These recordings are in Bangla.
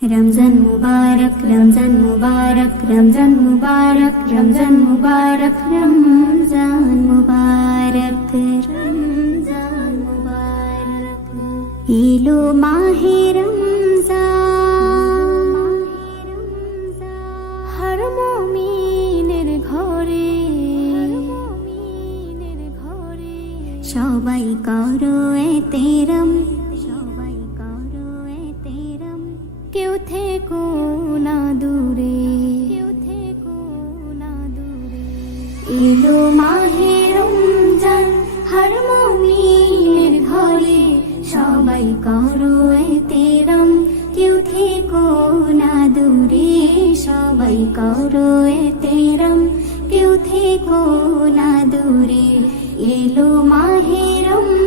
রমজান মুবারক রমজান মুবারক রমজান মুবারক রমজান মুবারক রমজান মুবারক রমজান মুবারক ইলো মাহে রমজান হর মুমিনের ঘরে সবাই করো এ কেউ থেকো না দূরে। কেউ থেকো না দূরে। এলো মাহে রমজান হর মুমিনের ঘরে। সবাই করো তেরম কেউ থেকো না দূরে। সবাই করো তেরম কেউ থেকো না দূরে। এলো মাহে রমজান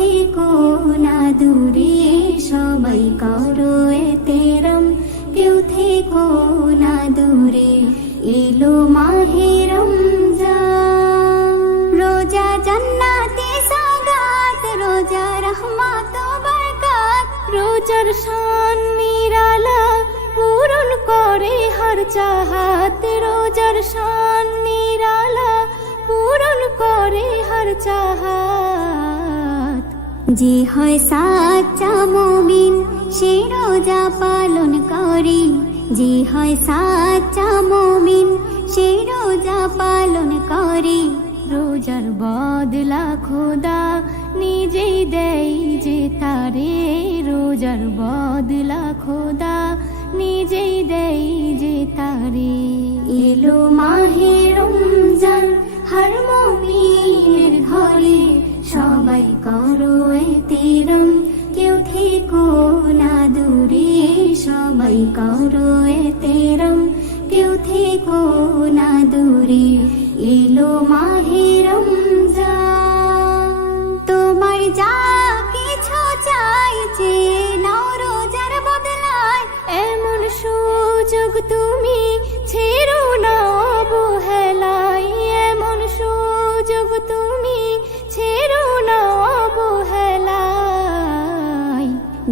থেকো না দূরে সবাই করো তেরম কেউ থেকো না দূরে, এলো মাহে রমজান। রোজা জান্নাতে সাগাত, রোজা রহমত বরকত। রোজার শান নিরালা পূরণ করে হর চাহাত। রোজার শান নিরালা পূরণ করে হর চাহাত। যে হয় সাচ্চা মমিন, সে রোজা পালন করে। যে হয় সাচ্চা মমিন, সে রোজা পালন করে। রোজার বদলা খোদা নিজেই দেয় যে তারে। রোজার বদলা খোদা নিজেই দেয় যে তারে। এলো মাহে রমজান, হর মুমিনের ঘরে। সবাই করো তেরম কেউ থেকো না দূরে সবাই করো।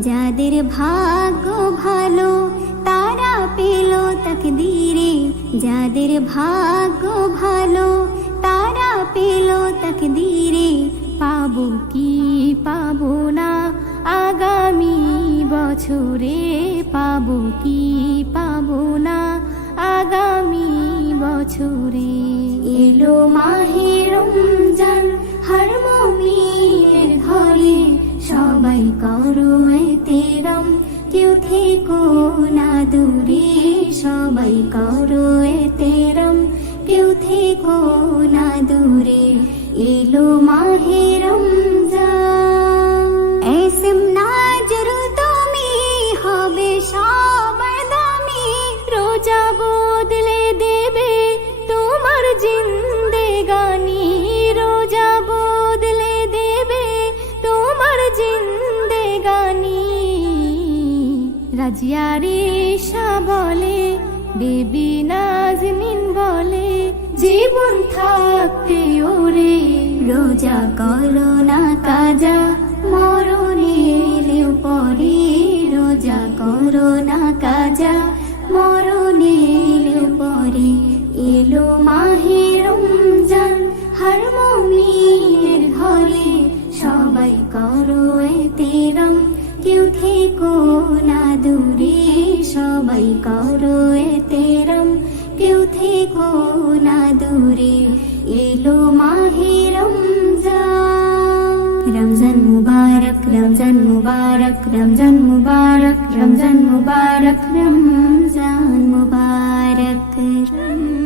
যাদের ভাগ্য ভালো, তারা পেল তকদিরে। যাদের ভাগ্য ভালো, তারা পেল তকদিরে। পাবো কি পাবো না, আগামী বছরে পাবো কি পাবো না, আগামী বছরে কেউ থেকো না দূরে সবাই করো এ তেরম কেউ থেকো না দূরে এলো রাজিয়ারে শাহ বলে বেবি নাজমিন বলে জীবন থাকতে ওরে রোজা করো না কাজা মরণে এতেরাম কেউ থেকো না দূরে, এলো মাহে রমজান। রমজান মুবারক রমজান মুবারক রমজান মুবারক রমজান মুবারক রমজান মুবারক। রমজান